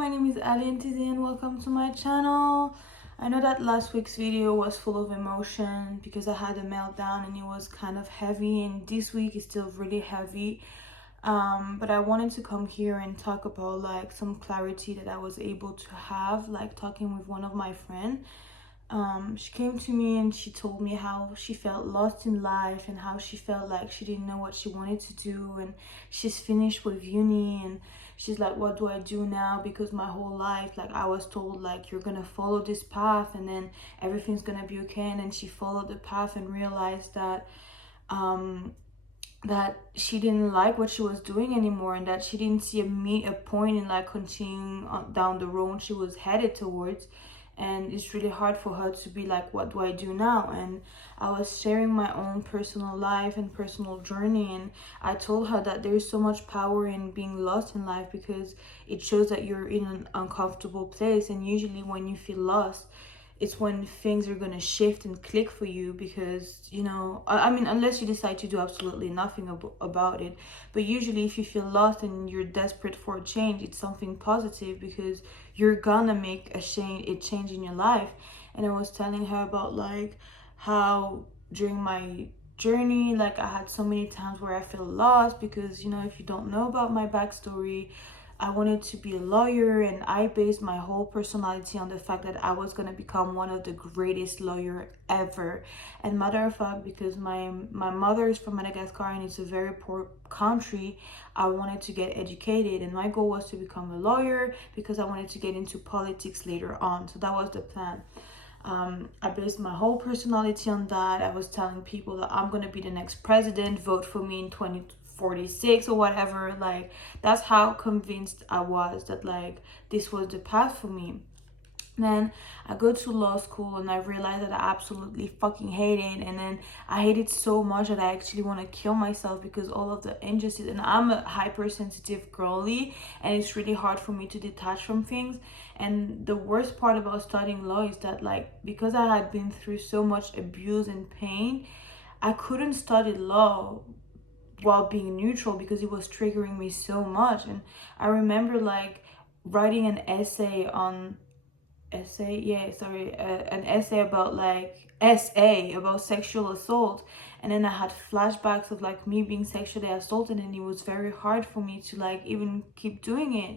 my name is Ali and welcome to my channel. I know that last week's video was full of emotion because I had a meltdown and it was kind of heavy, and this week is still really heavy. But I wanted to come here and talk about like some clarity that I was able to have, like talking with one of my friends. She came to me and she told me how she felt lost in life and how she felt like she didn't know what she wanted to do, and she's finished with uni and she's like, what do I do now? Because my whole life, like, I was told like you're gonna follow this path and then everything's gonna be okay. And then she followed the path and realized that um that she didn't like what she was doing anymore, and that she didn't see a point in like continuing down the road she was headed towards. And it's really hard for her to be like, what do I do now? And I was sharing my own personal life and personal journey, and I told her that there is so much power in being lost in life because it shows that you're in an uncomfortable place. And usually when you feel lost, it's when things are going to shift and click for you, because I mean, unless you decide to do absolutely nothing about it. But usually if you feel lost and you're desperate for a change, it's something positive because you're gonna make a change in your life. And I was telling her about like how during my journey, like, I had so many times where I feel lost because, if you don't know about my backstory, I wanted to be a lawyer, and I based my whole personality on the fact that I was gonna become one of the greatest lawyer ever. And matter of fact, because my mother is from Madagascar and it's a very poor country, I wanted to get educated, and my goal was to become a lawyer because I wanted to get into politics later on. So that was the plan. I based my whole personality on that. I was telling people that I'm gonna be the next president, vote for me in 2046 or whatever. Like, that's how convinced I was that like this was the path for me. Then I go to law school and I realize that I absolutely fucking hate it. And then I hate it so much that I actually want to kill myself because all of the injustice. And I'm a hypersensitive girly, and it's really hard for me to detach from things. And the worst part about studying law is that, like, because I had been through so much abuse and pain, I couldn't study law while being neutral because it was triggering me so much. And I remember like writing an an essay about sexual assault. And then I had flashbacks of like me being sexually assaulted, and it was very hard for me to like even keep doing it.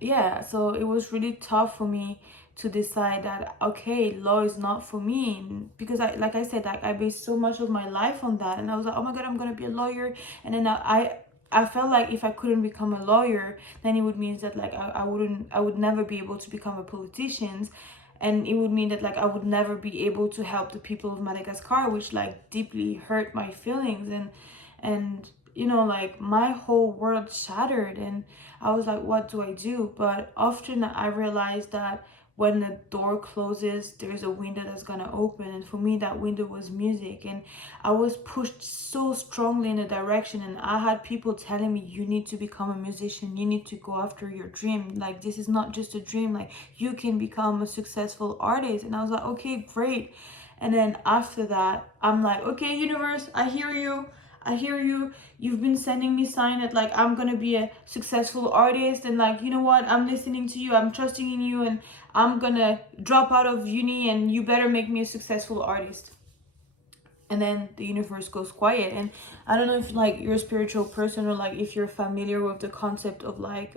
Yeah, so it was really tough for me to decide that, okay, law is not for me, because I said, like, I based so much of my life on that. And I was like, oh my god, I'm gonna be a lawyer. And then I felt like if I couldn't become a lawyer, then it would mean that like I would never be able to become a politician. And it would mean that like I would never be able to help the people of Madagascar, which like deeply hurt my feelings. And like my whole world shattered, and I was like, what do I do? But often I realized that when the door closes, there's a window that's gonna open. And for me, that window was music. And I was pushed so strongly in a direction, and I had people telling me, you need to become a musician, you need to go after your dream, like, this is not just a dream, like, you can become a successful artist. And I was like, okay, great. And then after that, I'm like, okay, universe, I hear you. I hear you. You've been sending me sign that like I'm gonna be a successful artist, and like, you know what? I'm listening to you. I'm trusting in you, and I'm gonna drop out of uni, and you better make me a successful artist. And then the universe goes quiet. And I don't know if like you're a spiritual person, or like if you're familiar with the concept of like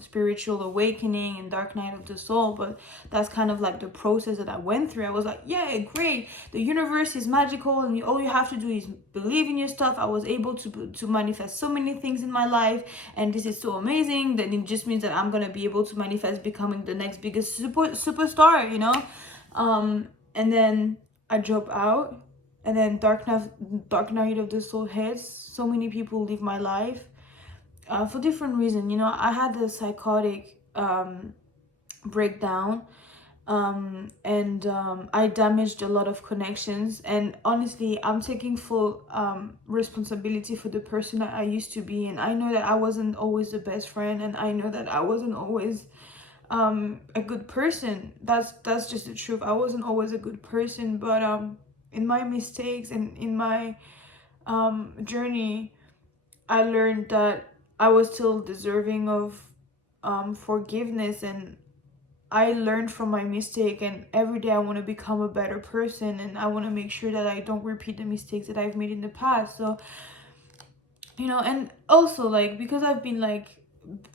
spiritual awakening and dark night of the soul, but that's kind of like the process that I went through. I was like, yeah, great, the universe is magical, and all you have to do is believe in your stuff. I was able to manifest so many things in my life, and this is so amazing. Then it just means that I'm gonna be able to manifest becoming the next biggest superstar. And then I drop out, and then dark night of the soul hits. So many people leave my life for different reasons. I had a psychotic breakdown, and I damaged a lot of connections. And honestly, I'm taking full responsibility for the person that I used to be. And I know that I wasn't always the best friend, and I know that I wasn't always a good person. That's just the truth. I wasn't always a good person, but in my mistakes and in my journey, I learned that I was still deserving of forgiveness, and I learned from my mistake, and every day I want to become a better person, and I want to make sure that I don't repeat the mistakes that I've made in the past. So, and also, like, because I've been like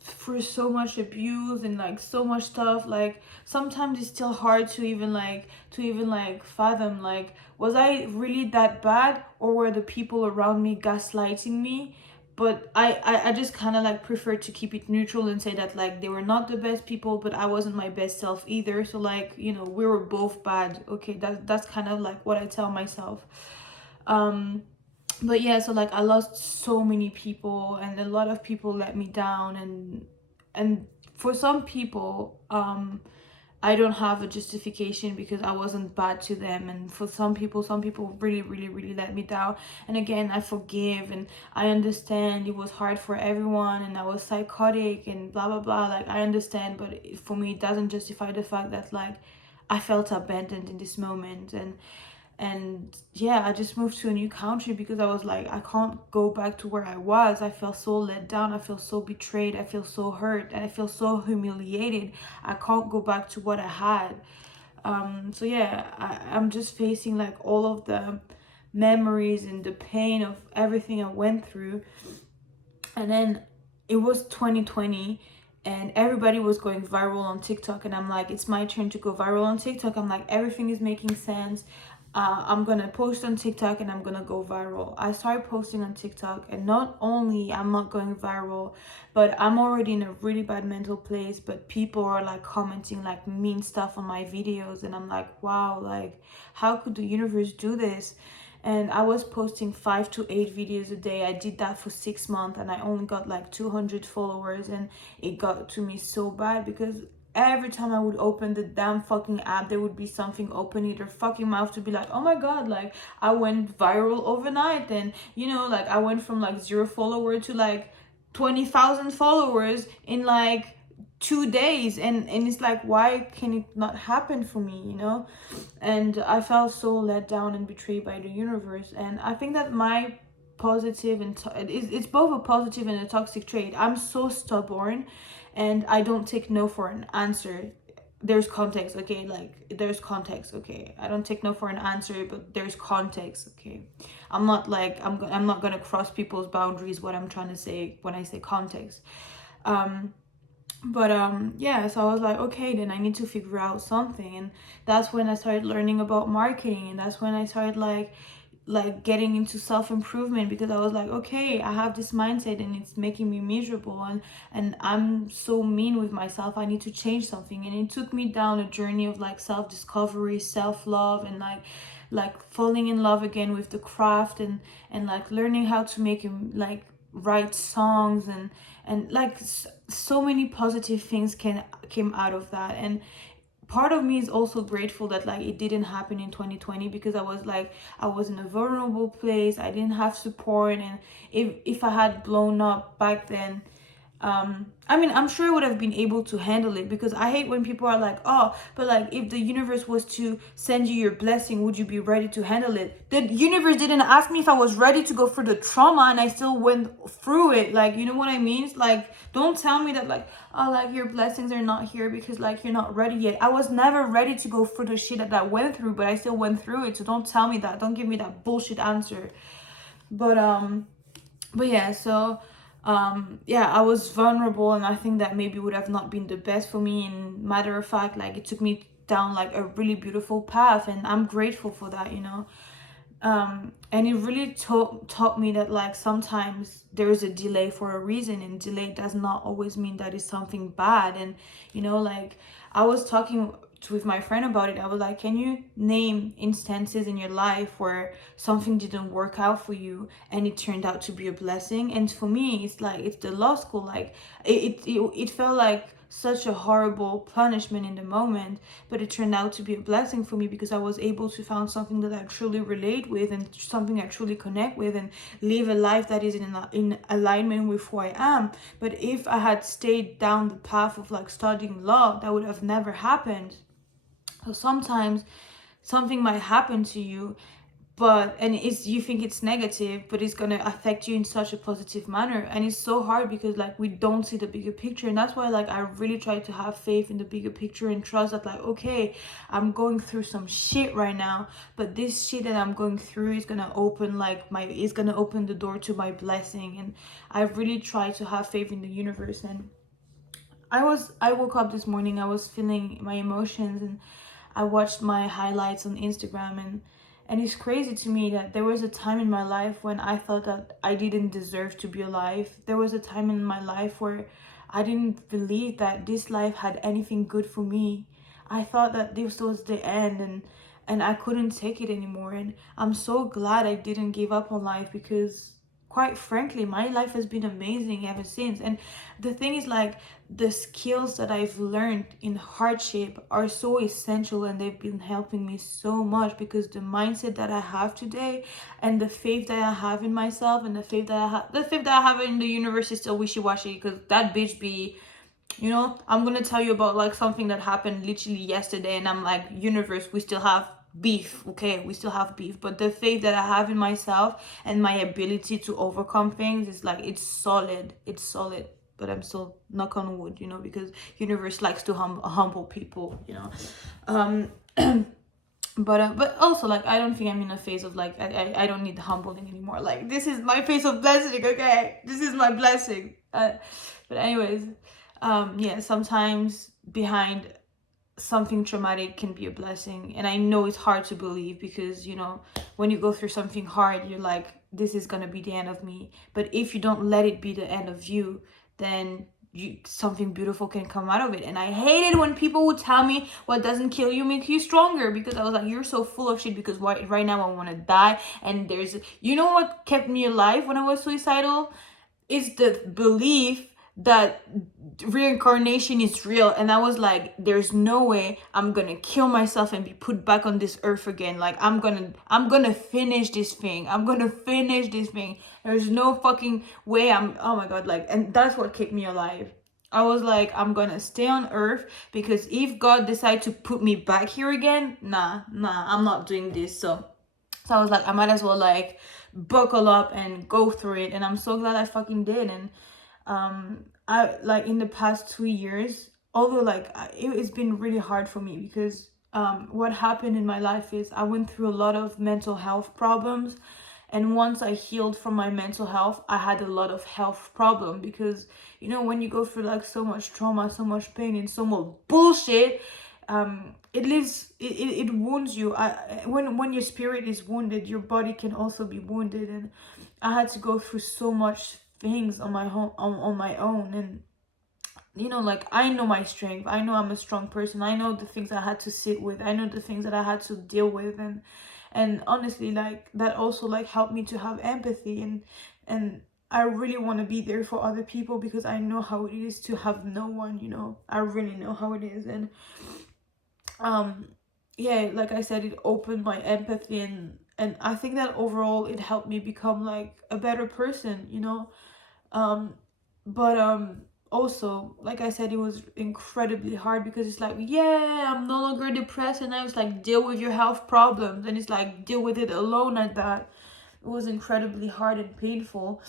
through so much abuse and like so much stuff, like sometimes it's still hard to even like fathom, like, was I really that bad, or were the people around me gaslighting me? But I just kind of like prefer to keep it neutral and say that like they were not the best people, but I wasn't my best self either. So like, we were both bad. Okay, that's kind of like what I tell myself. um but yeah, so like I lost so many people, and a lot of people let me down, and for some people, I don't have a justification because I wasn't bad to them. And for some people really, really, really let me down. And again, I forgive, and I understand it was hard for everyone, and I was psychotic and blah blah blah. Like, I understand, but for me it doesn't justify the fact that like I felt abandoned in this moment. And yeah, I just moved to a new country because I was like, I can't go back to where I was. I felt so let down, I feel so betrayed, I feel so hurt, and I feel so humiliated. I can't go back to what I had. So yeah, I'm just facing like all of the memories and the pain of everything I went through. And then it was 2020, and everybody was going viral on TikTok, and I'm like, it's my turn to go viral on TikTok. I'm like, everything is making sense. I'm gonna post on TikTok and I'm gonna go viral. I started posting on TikTok, and not only I'm not going viral, but I'm already in a really bad mental place. But people are like commenting like mean stuff on my videos, and I'm like, wow, like, how could the universe do this? And I was posting 5 to 8 videos a day. I did that for 6 months, and I only got like 200 followers. And it got to me so bad because every time I would open the damn fucking app, there would be something open in their fucking mouth to be like, oh my god, like, I went viral overnight. And like, I went from like 0 follower to like 20,000 followers in like 2 days. And it's like, why can it not happen for me? And I felt so let down and betrayed by the universe. And I think that my positive and it's both a positive and a toxic trait. I'm so stubborn, and I don't take no for an answer. There's context, okay? Like, there's context, okay? I don't take no for an answer, but there's context, okay? I'm not like, I'm not gonna cross people's boundaries, what I'm trying to say when I say context. But yeah, so I was like, okay, then I need to figure out something. And that's when I started learning about marketing, and that's when I started like getting into self-improvement, because I was like, okay, I have this mindset and it's making me miserable, and I'm so mean with myself. I need to change something. And it took me down a journey of like self-discovery, self-love, and like falling in love again with the craft, and like learning how to make like write songs, and like so many positive things came out of that. And part of me is also grateful that like it didn't happen in 2020, because I was in a vulnerable place. I didn't have support. And if I had blown up back then, I mean, I'm sure I would have been able to handle it, because I hate when people are like, oh, but like, if the universe was to send you your blessing, would you be ready to handle it? The universe didn't ask me if I was ready to go through the trauma, and I still went through it. Like, you know what I mean? It's like, don't tell me that like, oh, like, your blessings are not here because like you're not ready yet. I was never ready to go through the shit that I went through, but I still went through it. So don't tell me that. Don't give me that bullshit answer. But yeah, so yeah, I was vulnerable, and I think that maybe would have not been the best for me. And matter of fact, like, it took me down like a really beautiful path, and I'm grateful for that. And it really taught me that like sometimes there is a delay for a reason, and delay does not always mean that it's something bad. And like, I was talking with my friend about it. I was like, can you name instances in your life where something didn't work out for you and it turned out to be a blessing? And for me, it's like, it's the law school. Like, it felt like such a horrible punishment in the moment, but it turned out to be a blessing for me, because I was able to find something that I truly relate with, and something I truly connect with, and live a life that is in alignment with who I am. But if I had stayed down the path of like studying law, that would have never happened. So sometimes something might happen to you, but and it's, you think it's negative, but it's gonna affect you in such a positive manner. And it's so hard because like we don't see the bigger picture. And that's why like I really try to have faith in the bigger picture and trust that like, okay, I'm going through some shit right now, but this shit that I'm going through is gonna open like my, is gonna open the door to my blessing. And I really try to have faith in the universe. And I woke up this morning, I was feeling my emotions, and I watched my highlights on Instagram, and it's crazy to me that there was a time in my life when I thought that I didn't deserve to be alive. There was a time in my life where I didn't believe that this life had anything good for me. I thought that this was the end, and I couldn't take it anymore. And I'm so glad I didn't give up on life, because quite frankly my life has been amazing ever since. And the thing is like, the skills that I've learned in hardship are so essential, and they've been helping me so much, because the mindset that I have today, and the faith that I have in myself, and the faith that I have in the universe is still wishy-washy, because that bitch be, you know, I'm gonna tell you about like something that happened literally yesterday, and I'm like, universe, we still have beef, okay, we still have beef. But the faith that I have in myself and my ability to overcome things is like, it's solid, it's solid. But I'm still, knock on wood, you know, because universe likes to humble people, you know. But also like, I don't think I'm in a phase of like, I don't need humbling anymore. Like, this is my phase of blessing, okay, this is my blessing. But anyways, yeah, sometimes behind something traumatic can be a blessing. And I know it's hard to believe, because you know, when you go through something hard, you're like, this is gonna be the end of me. But if you don't let it be the end of you, then something beautiful can come out of it. And I hated when people would tell me, what doesn't kill you makes you stronger, because I was like, you're so full of shit, because right now I want to die. And there's, you know what kept me alive when I was suicidal? Is the belief that reincarnation is real. And I was like, there's no way I'm gonna kill myself and be put back on this earth again. Like, I'm gonna finish this thing, there's no fucking way. Oh my god. Like, and that's what kept me alive. I was like, I'm gonna stay on earth, because if God decide to put me back here again, nah, I'm not doing this. So I was like, I might as well like buckle up and go through it. And I'm so glad I fucking did. And I like, in the past 2 years, although like it's been really hard for me, because what happened in my life is I went through a lot of mental health problems. And once I healed from my mental health, I had a lot of health problem, because you know, when you go through like so much trauma, so much pain, and so much bullshit, it lives, it wounds you. When your spirit is wounded, your body can also be wounded. And I had to go through so much things on my home, on my own. And you know, like, I know my strength, I know I'm a strong person, I know the things I had to sit with, I know the things that I had to deal with. And honestly, like, that also like helped me to have empathy. And I really want to be there for other people, because I know how it is to have no one, you know. I really know how it is. And yeah, like I said, it opened my empathy. And I think that overall it helped me become like a better person, you know. But also, like I said, it was incredibly hard, because it's like, yeah, I'm no longer depressed, and I was like, deal with your health problems, and it's like, deal with it alone at that. It was incredibly hard and painful.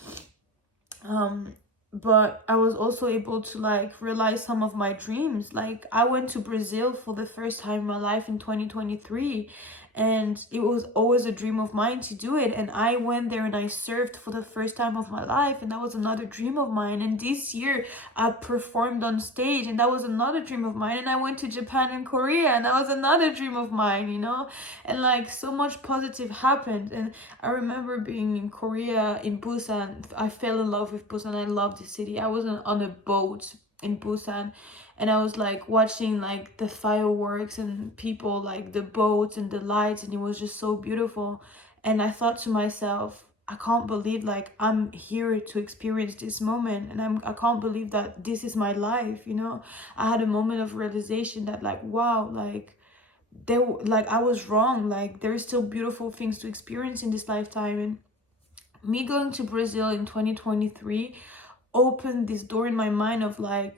But I was also able to like realize some of my dreams. Like, I went to Brazil for the first time in my life in 2023, and it was always a dream of mine to do it. And I went there and I surfed for the first time of my life, and that was another dream of mine. And this year I performed on stage, and that was another dream of mine. And I went to Japan and Korea, and that was another dream of mine, you know. And like, so much positive happened. And I remember being in Korea, in Busan. I fell in love with Busan. I love the city. I was on a boat in Busan, and I was like watching like the fireworks and people, like the boats and the lights, and it was just so beautiful. And I thought to myself, I can't believe like I'm here to experience this moment, and I can't believe that this is my life, you know. I had a moment of realization that like, wow, like there, like I was wrong, like there's still beautiful things to experience in this lifetime. And me going to Brazil in 2023 opened this door in my mind of like,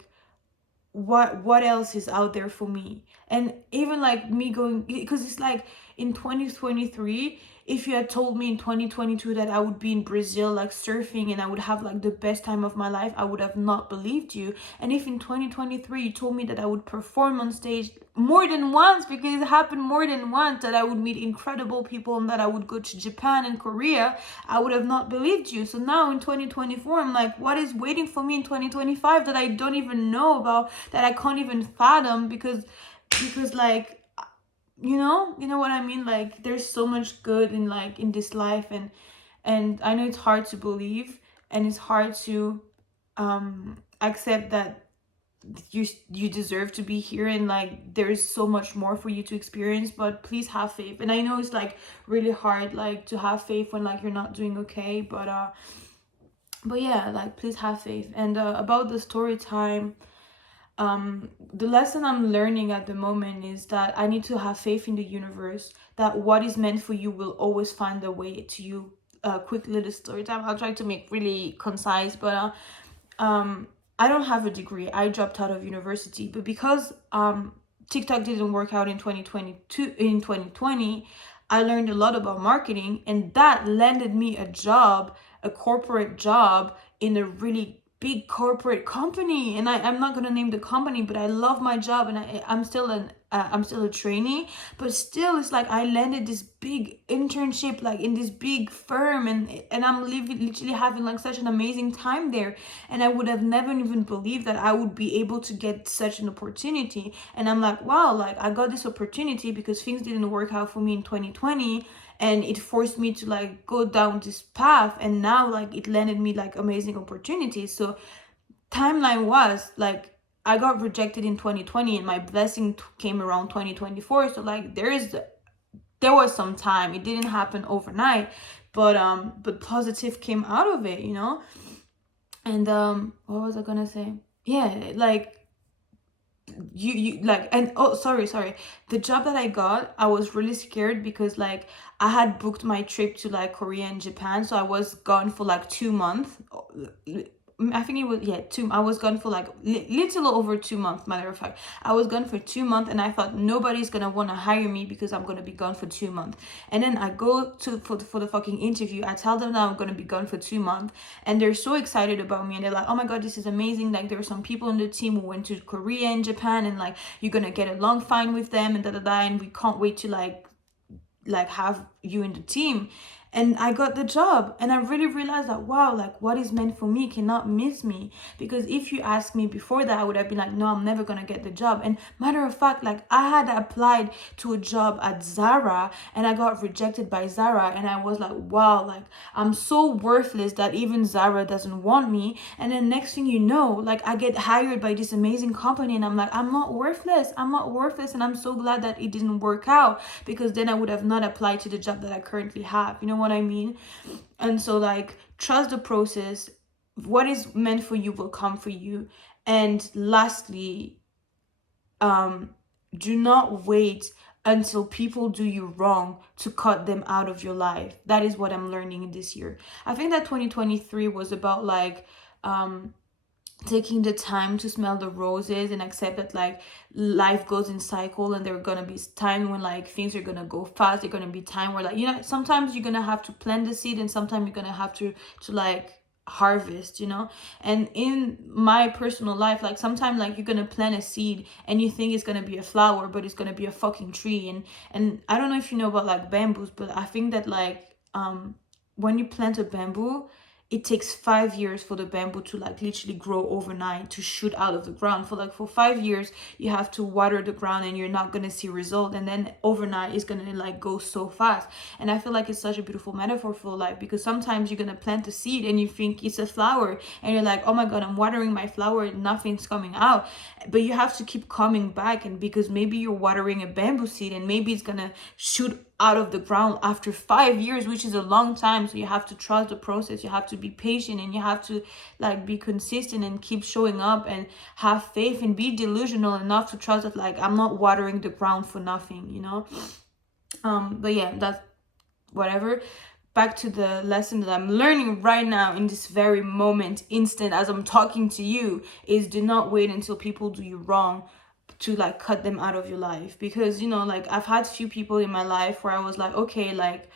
what else is out there for me. And even like me going, because it's like, in 2023, if you had told me in 2022 that I would be in Brazil like surfing and I would have like the best time of my life, I would have not believed you. And if in 2023 you told me that I would perform on stage more than once, because it happened more than once, that I would meet incredible people and that I would go to Japan and Korea, I would have not believed you. So now in 2024, I'm like, what is waiting for me in 2025 that I don't even know about, that I can't even fathom, because like, you know what I mean? Like, there's so much good in like in this life, and I know it's hard to believe, and it's hard to accept that you deserve to be here, and like there's so much more for you to experience. But please have faith. And I know it's like really hard like to have faith when like you're not doing okay, but yeah, like please have faith. And about the story time, the lesson I'm learning at the moment is that I need to have faith in the universe, that what is meant for you will always find a way to you. Quick little story time, I'll try to make really concise, but I don't have a degree. I dropped out of university, but because TikTok didn't work out in 2020, I learned a lot about marketing, and that landed me a job, a corporate job in a really big corporate company. And I'm not gonna name the company, but I love my job, and I'm still a trainee, but still it's like I landed this big internship like in this big firm, and I'm literally having like such an amazing time there. And I would have never even believed that I would be able to get such an opportunity. And I'm like, wow, like I got this opportunity because things didn't work out for me in 2020, and it forced me to like go down this path, and now like it landed me like amazing opportunities. So timeline was like I got rejected in 2020 and my blessing came around 2024. So like there was some time. It didn't happen overnight, but positive came out of it, you know. And what was I gonna say? Yeah, like you like, and oh, sorry, the job that I got, I was really scared because like I had booked my trip to like Korea and Japan, so I was gone for like 2 months. I think it was, yeah, I was gone for like little over 2 months. Matter of fact, I was gone for 2 months, and I thought nobody's gonna want to hire me because I'm gonna be gone for 2 months. And then I go to for the fucking interview. I tell them that I'm gonna be gone for 2 months, and they're so excited about me, and they're like, "Oh my god, this is amazing! Like there were some people in the team who went to Korea and Japan, and like you're gonna get along fine with them, and da da da, and we can't wait to like have you in the team." And I got the job, and I really realized that, wow, like what is meant for me cannot miss me. Because if you asked me before that, I would have been like, no, I'm never gonna get the job. And matter of fact, like I had applied to a job at Zara, and I got rejected by Zara, and I was like, wow, like I'm so worthless that even Zara doesn't want me. And then next thing you know, like I get hired by this amazing company, and I'm like, I'm not worthless, and I'm so glad that it didn't work out, because then I would have not applied to the job that I currently have. You know what I mean? And so like trust the process. What is meant for you will come for you. And lastly, do not wait until people do you wrong to cut them out of your life. That is what I'm learning this year. I think that 2023 was about like taking the time to smell the roses and accept that like life goes in cycle, and there are gonna be time when like things are gonna go fast. There's gonna be time where like, you know, sometimes you're gonna have to plant the seed, and sometimes you're gonna have to like harvest, you know. And in my personal life, like sometimes like you're gonna plant a seed and you think it's gonna be a flower, but it's gonna be a fucking tree. And I don't know if you know about like bamboos, but I think that like when you plant a bamboo, it takes 5 years for the bamboo to like literally grow overnight, to shoot out of the ground. For 5 years you have to water the ground, and you're not gonna see result, and then overnight it's gonna like go so fast. And I feel like it's such a beautiful metaphor for life, because sometimes you're gonna plant a seed and you think it's a flower, and you're like, oh my god, I'm watering my flower and nothing's coming out. But you have to keep coming back, and because maybe you're watering a bamboo seed, and maybe it's gonna shoot out of the ground after 5 years, which is a long time. So you have to trust the process, you have to be patient, and you have to like be consistent and keep showing up and have faith, and be delusional enough to trust that like I'm not watering the ground for nothing, you know. But yeah, that's whatever. Back to the lesson that I'm learning right now in this very moment, instant, as I'm talking to you, is do not wait until people do you wrong. like cut them out of your life. Because, you know, like I've had few people in my life where I was like, okay, like,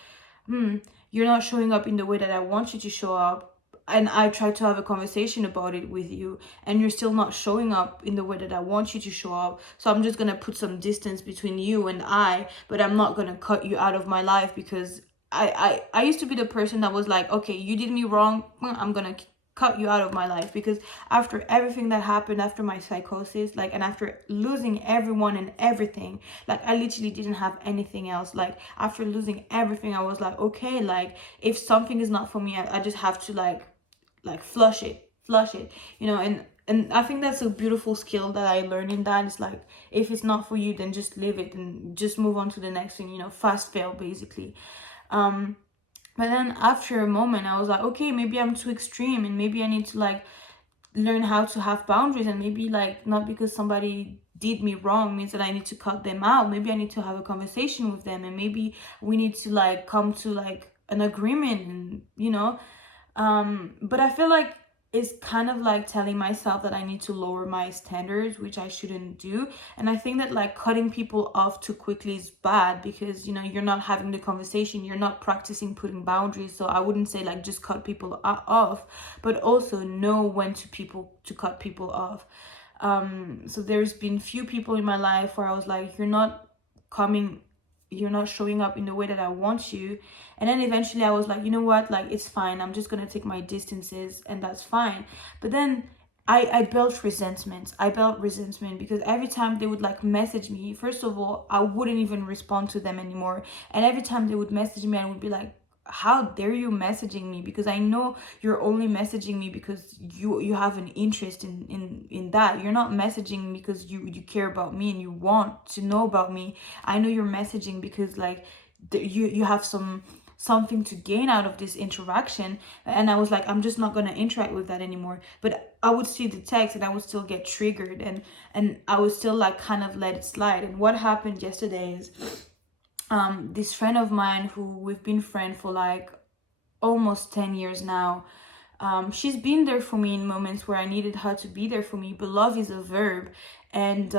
you're not showing up in the way that I want you to show up, and I try to have a conversation about it with you, and you're still not showing up in the way that I want you to show up. So I'm just gonna put some distance between you and I, but I'm not gonna cut you out of my life. Because I used to be the person that was like, okay, you did me wrong, I'm gonna cut you out of my life. Because after everything that happened, after my psychosis, like, and after losing everyone and everything, like I literally didn't have anything else. Like after losing everything, I was like, okay, like if something is not for me, I just have to like flush it, you know. And I think that's a beautiful skill that I learned in that. It's like, if it's not for you, then just leave it and just move on to the next thing, you know, fast fail basically. But then after a moment, I was like, okay, maybe I'm too extreme, and maybe I need to like learn how to have boundaries. And maybe like, not because somebody did me wrong means that I need to cut them out. Maybe I need to have a conversation with them, and maybe we need to like come to like an agreement, and you know. But I feel like it's kind of like telling myself that I need to lower my standards, which I shouldn't do. And I think that like cutting people off too quickly is bad, because, you know, you're not having the conversation, you're not practicing putting boundaries. So I wouldn't say like just cut people off, but also know when to cut people off. So there's been few people in my life where I was like, you're not showing up in the way that I want you. And then eventually I was like, you know what, like it's fine, I'm just gonna take my distances, and that's fine. But then I built resentment. Because every time they would like message me, first of all, I wouldn't even respond to them anymore. And every time they would message me, I would be like, how dare you messaging me? Because I know you're only messaging me because you have an interest in that. You're not messaging because you care about me and you want to know about me. I know you're messaging because like you have something to gain out of this interaction. And I was like, I'm just not going to interact with that anymore. But I would see the text and I would still get triggered, and I would still like kind of let it slide. And what happened yesterday is, this friend of mine who we've been friends for like almost 10 years now, she's been there for me in moments where I needed her to be there for me. But love is a verb. And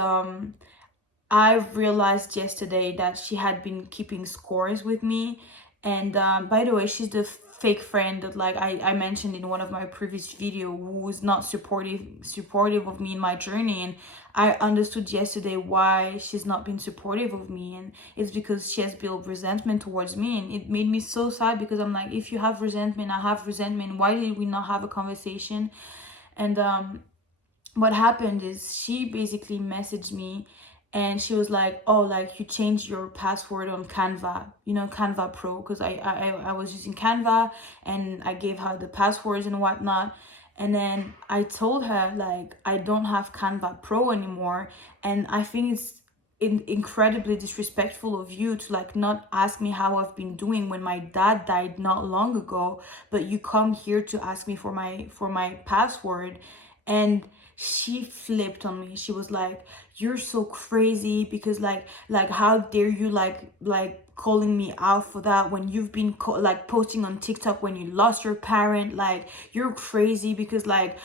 I realized yesterday that she had been keeping scores with me. And by the way, she's the fake friend that like I mentioned in one of my previous video, who was not supportive of me in my journey. And I understood yesterday why she's not been supportive of me, and it's because she has built resentment towards me. And it made me so sad, because I'm like, if you have resentment, I have resentment, why did we not have a conversation? And what happened is, she basically messaged me, and she was like, oh, like you changed your password on Canva, you know, Canva Pro, because I was using Canva, and I gave her the passwords and whatnot. And then I told her like, I don't have Canva Pro anymore, and I think it's incredibly disrespectful of you to like not ask me how I've been doing when my dad died not long ago, but you come here to ask me for my password. And she flipped on me. She was like, you're so crazy, because like how dare you like calling me out for that, when you've been like posting on TikTok when you lost your parent. Like you're crazy, because like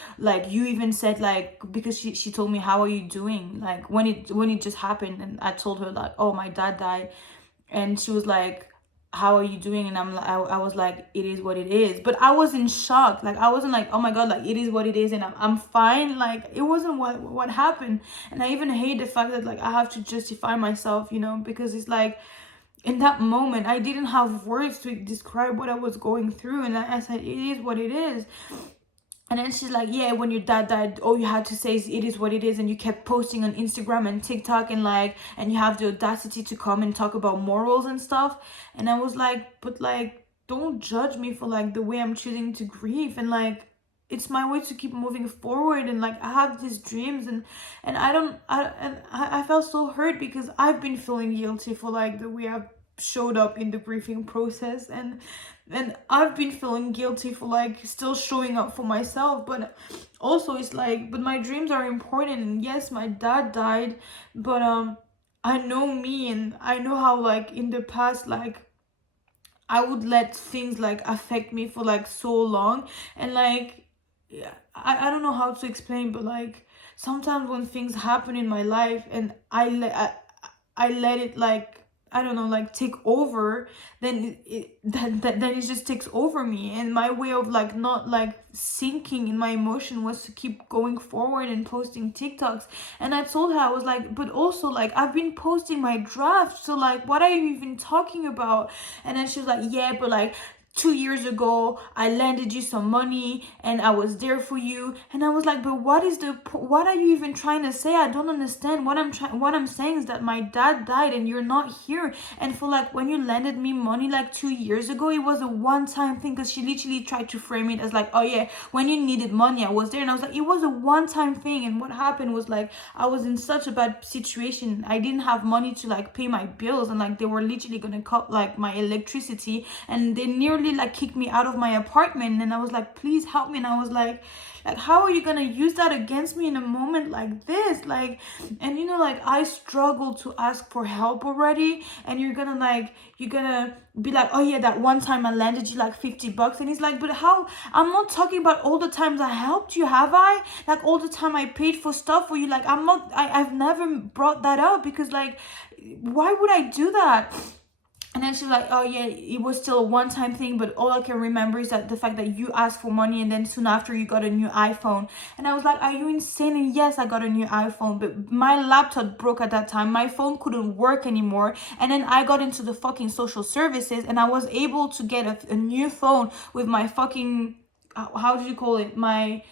you even said like, because she told me, how are you doing, like when it just happened. And I told her like, oh, my dad died. And she was like, how are you doing? And I was like, it is what it is. But I was in shock. Like I wasn't like, oh my god, like it is what it is and I'm fine. Like it wasn't what happened. And I even hate the fact that like I have to justify myself, you know, because it's like, in that moment I didn't have words to describe what I was going through. And I said, it is what it is. And then she's like, yeah, when your dad died, all you had to say is it is what it is. And you kept posting on Instagram and TikTok, and like, and you have the audacity to come and talk about morals and stuff. And I was like, but like, don't judge me for like the way I'm choosing to grieve. And like, it's my way to keep moving forward. And like, I have these dreams, and I felt so hurt, because I've been feeling guilty for like the way I've showed up in the grieving process. And I've been feeling guilty for like still showing up for myself. But also it's like, but my dreams are important. And yes, my dad died, but I know me, and I know how like in the past, like I would let things like affect me for like so long. And like, yeah, I don't know how to explain, but like sometimes when things happen in my life and I let it like, I don't know, like take over, then then it just takes over me. And my way of like not like sinking in my emotion was to keep going forward and posting TikToks. And I told her, I was like, but also like I've been posting my draft, so like what are you even talking about? And then she was like, yeah, but like 2 years ago I lended you some money and I was there for you. And I was like, but what are you even trying to say? I don't understand. What I'm saying is that my dad died and you're not here. And for like when you lended me money like 2 years ago, it was a one-time thing, because she literally tried to frame it as like, oh yeah, when you needed money I was there. And I was like, it was a one-time thing. And what happened was like I was in such a bad situation. I didn't have money to like pay my bills, and like they were literally gonna cut like my electricity, and they nearly like kicked me out of my apartment. And I was like, please help me. And I was like how are you gonna use that against me in a moment like this? Like, and you know, like I struggle to ask for help already, and you're gonna be like, oh yeah, that one time I landed you like $50. And he's like, but how? I'm not talking about all the times I helped you, have I? Like all the time I paid for stuff for you. Like I've never brought that up, because like why would I do that? And then she was like, oh yeah, it was still a one-time thing, but all I can remember is that the fact that you asked for money and then soon after you got a new iPhone. And I was like, are you insane? And yes, I got a new iPhone, but my laptop broke at that time. My phone couldn't work anymore. And then I got into the fucking social services, and I was able to get a new phone with my fucking, how do you call it, my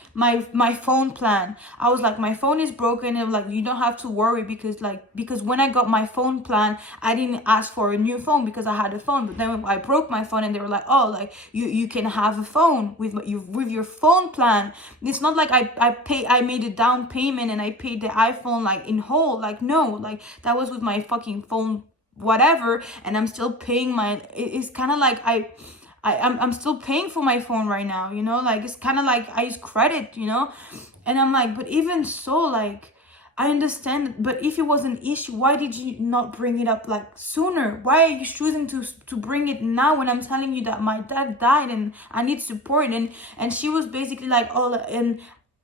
phone plan. I was like, my phone is broken, and like, you don't have to worry, because when I got my phone plan, I didn't ask for a new phone because I had a phone. But then I broke my phone, and they were like, oh, like you can have a phone with your phone plan. It's not like I made a down payment and I paid the iPhone like in whole. Like no, like that was with my fucking phone whatever, and I'm still paying my, it's kind of like I'm still paying for my phone right now, you know, like it's kind of like I use credit, you know. And I'm like, but even so, like I understand, but if it was an issue, why did you not bring it up like sooner? Why are you choosing to bring it now when I'm telling you that my dad died and I need support? And she was basically like, oh, and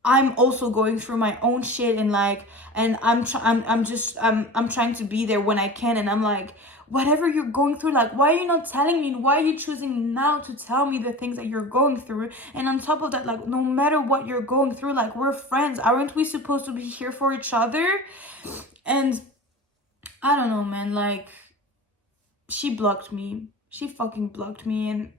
I'm also going through my own shit, and like, and I'm trying to be there when I can. And I'm like, whatever you're going through, like why are you not telling me? Why are you choosing now to tell me the things that you're going through? And on top of that, like no matter what you're going through, like we're friends, aren't we supposed to be here for each other? And I don't know, man, like she blocked me. She fucking blocked me.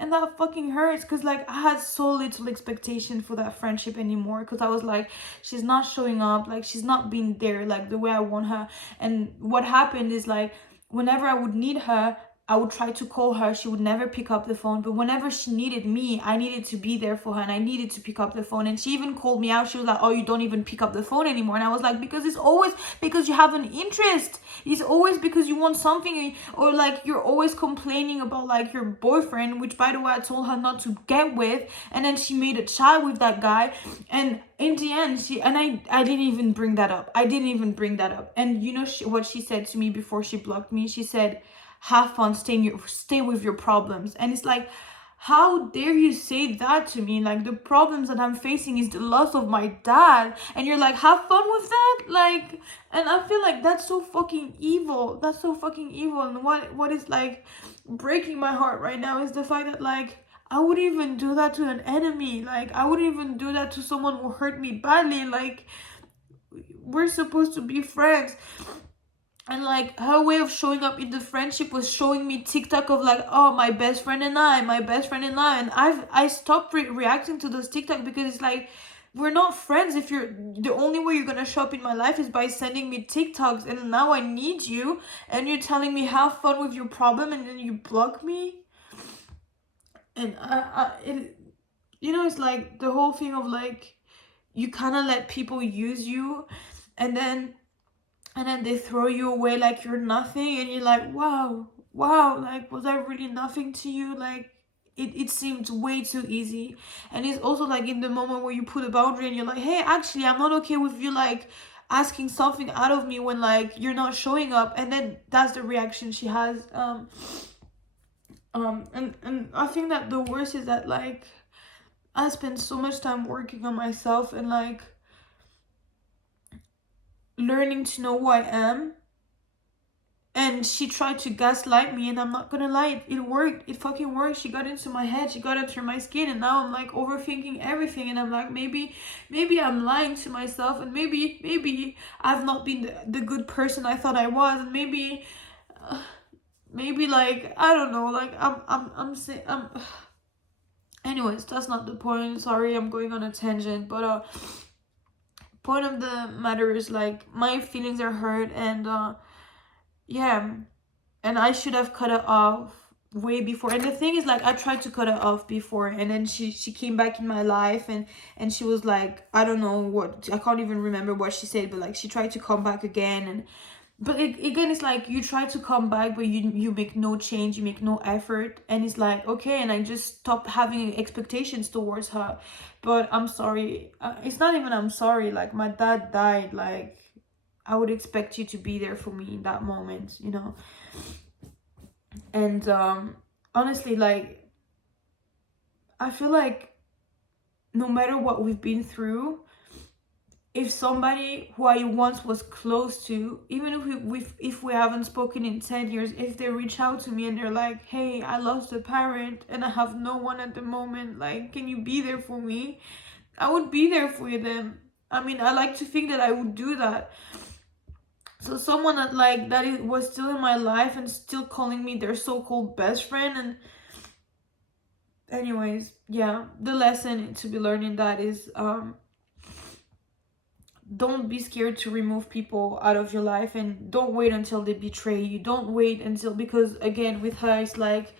And that fucking hurts, because like I had so little expectation for that friendship anymore, because I was like, she's not showing up, like she's not being there like the way I want her. And what happened is like whenever I would need her, I would try to call her, she would never pick up the phone. But whenever she needed me, I needed to be there for her, and I needed to pick up the phone. And she even called me out. She was like, oh, you don't even pick up the phone anymore. And I was like, because it's always because you have an interest. It's always because you want something, or like you're always complaining about like your boyfriend, which by the way I told her not to get with. And then she made a child with that guy, and in the end I didn't even bring that up. And you know what she said to me before she blocked me? She said, have fun, stay with your problems. And it's like, how dare you say that to me? Like the problems that I'm facing is the loss of my dad, and you're like, have fun with that? Like, and I feel like that's so fucking evil. And what is like breaking my heart right now is the fact that like I wouldn't even do that to an enemy. Like I wouldn't even do that to someone who hurt me badly. Like we're supposed to be friends. And like her way of showing up in the friendship was showing me TikTok of like, oh, my best friend and I. And I stopped reacting to those TikTok, because it's like, we're not friends if you're, the only way you're gonna show up in my life is by sending me TikToks. And now I need you, and you're telling me have fun with your problem, and then you block me. And you know, it's like the whole thing of like, you kind of let people use you, and then they throw you away like you're nothing, and you're like, wow, like was I really nothing to you? Like it seemed way too easy. And it's also like in the moment where you put a boundary and you're like, hey, actually I'm not okay with you like asking something out of me when like you're not showing up. And then that's the reaction she has. And I think that the worst is that like I spent so much time working on myself and like learning to know who I am. And she tried to gaslight me, and I'm not gonna lie, it worked. It fucking worked. She got into my head, she got into my skin, and now I'm like overthinking everything. And I'm like, maybe I'm lying to myself, and maybe I've not been the good person I thought I was, and maybe like I don't know, like I'm saying anyways, that's not the point. Sorry, I'm going on a tangent, but point of the matter is like my feelings are hurt, and yeah, and I should have cut it off way before. And the thing is, like, I tried to cut it off before, and then she came back in my life, and she was like, I don't know what, I can't even remember what she said, but like she tried to come back again. And but again, it's like you try to come back, but you make no change, you make no effort, and it's like, okay. And I just stopped having expectations towards her. But I'm sorry, it's not even I'm sorry, like my dad died, like I would expect you to be there for me in that moment, you know. And honestly, like I feel like no matter what we've been through, if somebody who I once was close to, even if we haven't spoken in 10 years, if they reach out to me and they're like, hey, I lost a parent and I have no one at the moment, like, can you be there for me? I would be there for them. I mean, I like to think that I would do that. So someone that like that was still in my life and still calling me their so-called best friend. And anyways, yeah, the lesson to be learned in that is don't be scared to remove people out of your life, and don't wait until they betray you. Don't wait until, because again with her it's like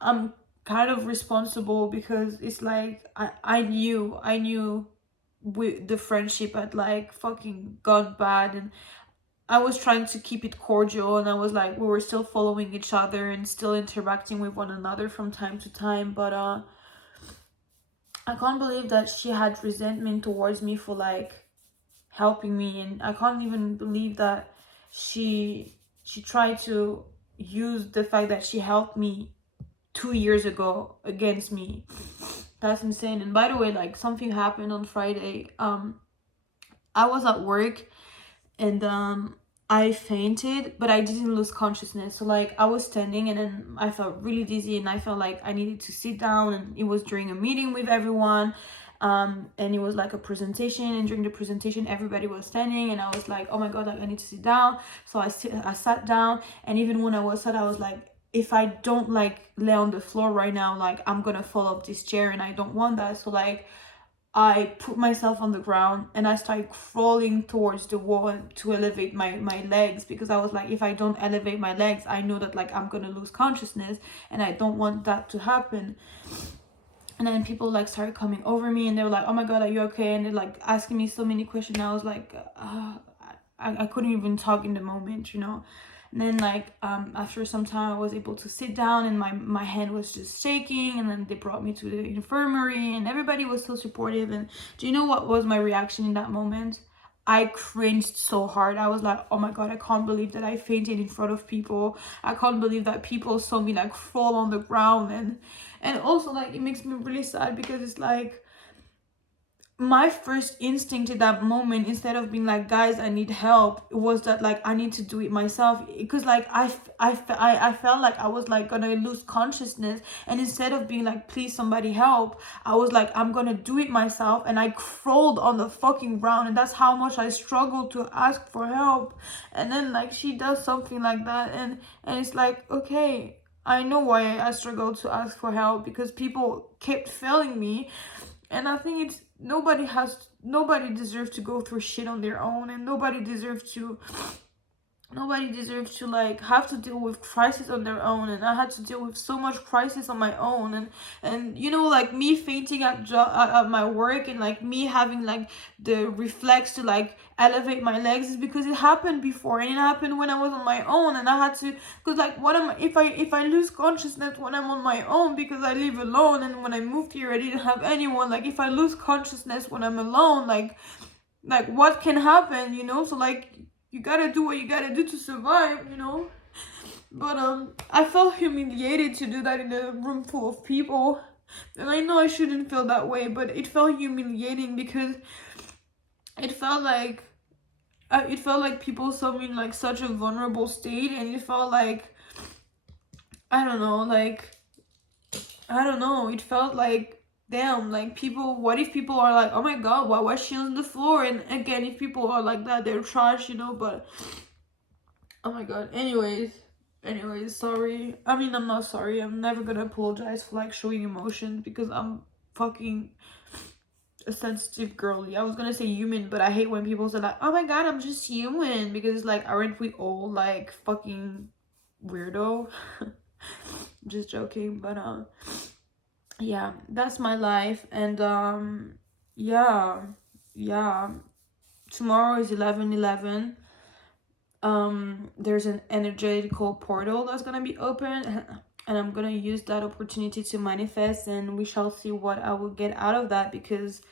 I'm kind of responsible, because it's like I knew with the friendship had like fucking gone bad, and I was trying to keep it cordial, and I was like, we were still following each other and still interacting with one another from time to time. But I can't believe that she had resentment towards me for like helping me, and I can't even believe that she tried to use the fact that she helped me 2 years ago against me. That's insane. And by the way, like something happened on Friday. I was at work, and I fainted, but I didn't lose consciousness. So like I was standing, and then I felt really dizzy, and I felt like I needed to sit down, and it was during a meeting with everyone. And it was like a presentation, and during the presentation everybody was standing, and I was like, oh my god, like I need to sit down. So I sat down, and even when I was sat, I was like, if I don't like lay on the floor right now, like I'm gonna fall off this chair, and I don't want that. So like I put myself on the ground, and I started crawling towards the wall to elevate my legs, because I was like, if I don't elevate my legs, I know that like I'm gonna lose consciousness, and I don't want that to happen. And then people like started coming over me, and they were like, oh my god, are you okay? And they're like asking me so many questions. I was like, I couldn't even talk in the moment, you know. And then like after some time I was able to sit down, and my hand was just shaking, and then they brought me to the infirmary, and everybody was so supportive. And do you know what was my reaction in that moment? I cringed so hard. I was like, oh my god, I can't believe that I fainted in front of people. I can't believe that people saw me like fall on the ground. And also like it makes me really sad, because it's like my first instinct at that moment, instead of being like, guys, I need help, was that like I need to do it myself, because like I felt like I was like gonna lose consciousness. And instead of being like, please somebody help, I was like, I'm gonna do it myself. And I crawled on the fucking ground, and that's how much I struggled to ask for help. And then like she does something like that, and it's like, okay, I know why I struggled to ask for help, because people kept failing me. And I think it's nobody deserves to go through shit on their own, and nobody deserves to like have to deal with crisis on their own. And I had to deal with so much crisis on my own. And you know, like me fainting at my work, and like me having like the reflex to like elevate my legs, is because it happened before, and it happened when I was on my own. And I had to, because like what am if I lose consciousness when I'm on my own, because I live alone, and when I moved here I didn't have anyone, like if I lose consciousness when I'm alone, like what can happen, you know? So like you gotta do what you gotta do to survive, you know. But I felt humiliated to do that in a room full of people. And I know I shouldn't feel that way, but it felt humiliating because it felt like people saw me in like such a vulnerable state, and it felt like, I don't know, like, I don't know, it felt like, damn, like, people, what if people are like, oh my god, why was she on the floor? And again, if people are like that, they're trash, you know. But oh my god, anyways, sorry. I mean, I'm not sorry, I'm never gonna apologize for like showing emotions, because I'm fucking a sensitive girly. I was gonna say human, but I hate when people say like, oh my god, I'm just human, because it's like, aren't we all like fucking weirdo? Just joking. But yeah, that's my life. And yeah, yeah, tomorrow is 11/11. There's an energetical portal that's gonna be open, and I'm gonna use that opportunity to manifest, and we shall see what I will get out of that, because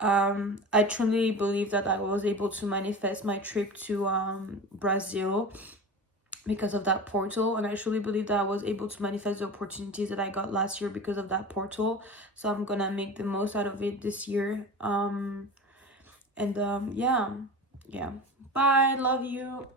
I truly believe that I was able to manifest my trip to Brazil because of that portal, and I truly believe that I was able to manifest the opportunities that I got last year because of that portal. So I'm gonna make the most out of it this year. And yeah, bye, love you.